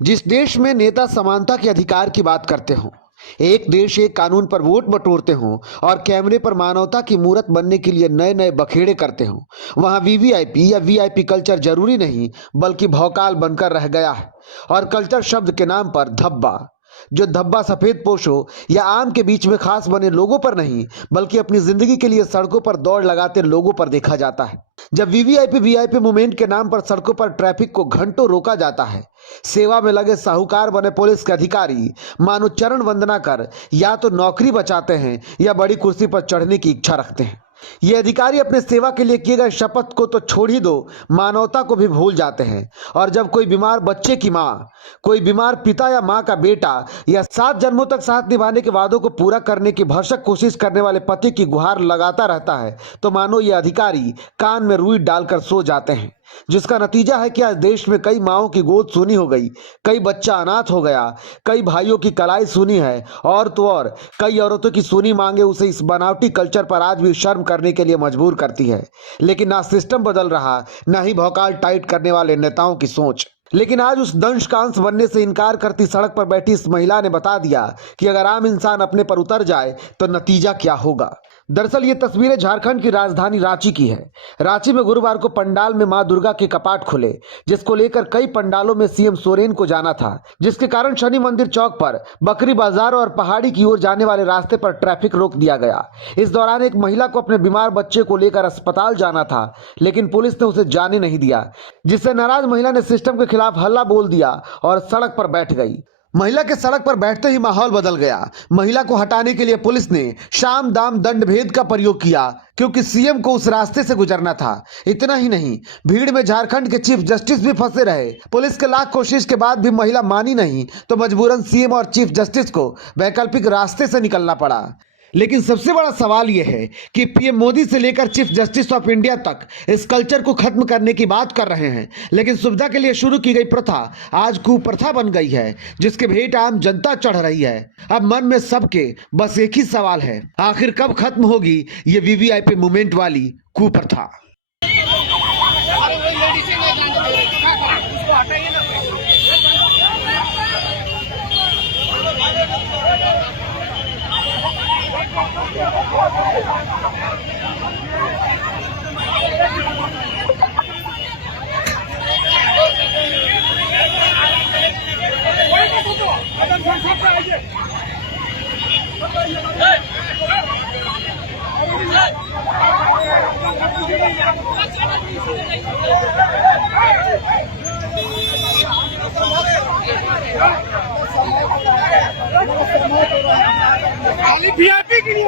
जिस देश में नेता समानता के अधिकार की बात करते हों, एक देश एक कानून पर वोट बटोरते हों और कैमरे पर मानवता की मूरत बनने के लिए नए नए बखेड़े करते हों, वहां वीवीआईपी या वीआईपी कल्चर जरूरी नहीं बल्कि भौकाल बनकर रह गया है। और कल्चर शब्द के नाम पर धब्बा, जो धब्बा सफेद पोशों या आम के बीच में खास बने लोगों पर नहीं बल्कि अपनी जिंदगी के लिए सड़कों पर दौड़ लगाते लोगों पर देखा जाता है। जब वीवीआईपी वीआईपी मूवमेंट के नाम पर सड़कों पर ट्रैफिक को घंटों रोका जाता है, सेवा में लगे साहूकार बने पुलिस के अधिकारी मानो चरण वंदना कर या तो नौकरी बचाते हैं या बड़ी कुर्सी पर चढ़ने की इच्छा रखते हैं। ये अधिकारी अपने सेवा के लिए किए गए शपथ को तो छोड़ ही दो, मानवता को भी भूल जाते हैं। और जब कोई बीमार बच्चे की माँ, कोई बीमार पिता या माँ का बेटा या 7 जन्मों तक साथ निभाने के वादों को पूरा करने की भरसक कोशिश करने वाले पति की गुहार लगाता रहता है, तो मानो ये अधिकारी कान में रुई डालकर सो जाते हैं। जिसका नतीजा है कि आज देश में कई माओं की गोद सूनी हो गई, कई बच्चा अनाथ हो गया, कई भाइयों की कलाई सूनी है और तो और कई औरतों की सूनी मांगे उसे इस बनावटी कल्चर पर आज भी शर्म करने के लिए मजबूर करती है। लेकिन ना सिस्टम बदल रहा, ना ही भौकाल टाइट करने वाले नेताओं की सोच। लेकिन आज उस दंश का अंश बनने से इनकार करती सड़क पर बैठी इस महिला ने बता दिया कि अगर आम इंसान अपने पर उतर जाए तो नतीजा क्या होगा। दरअसल ये तस्वीरें झारखंड की राजधानी रांची की है। रांची में गुरुवार को पंडाल में मां दुर्गा के कपाट खुले, जिसको लेकर कई पंडालों में सीएम सोरेन को जाना था, जिसके कारण शनि मंदिर चौक पर, बकरी बाजार और पहाड़ी की ओर जाने वाले रास्ते पर ट्रैफिक रोक दिया गया। इस दौरान एक महिला को अपने बीमार बच्चे को लेकर अस्पताल जाना था, लेकिन पुलिस ने उसे जाने नहीं दिया, जिससे नाराज महिला ने सिस्टम के खिलाफ हल्ला बोल दिया और सड़क पर बैठ गई। महिला के सड़क पर बैठते ही माहौल बदल गया। महिला को हटाने के लिए पुलिस ने शाम दाम दंड भेद का प्रयोग किया, क्योंकि सीएम को उस रास्ते से गुजरना था। इतना ही नहीं, भीड़ में झारखंड के चीफ जस्टिस भी फंसे रहे। पुलिस के लाख कोशिश के बाद भी महिला मानी नहीं, तो मजबूरन सीएम और चीफ जस्टिस को वैकल्पिक रास्ते से निकलना पड़ा। लेकिन सबसे बड़ा सवाल यह है कि पीएम मोदी से लेकर चीफ जस्टिस ऑफ इंडिया तक इस कल्चर को खत्म करने की बात कर रहे हैं, लेकिन सुविधा के लिए शुरू की गई प्रथा आज कुप्रथा बन गई है, जिसके भेंट आम जनता चढ़ रही है। अब मन में सबके बस एक ही सवाल है, आखिर कब खत्म होगी ये वीवीआईपी मूवमेंट वाली कुप्रथा। खाली वीआईपी के लिए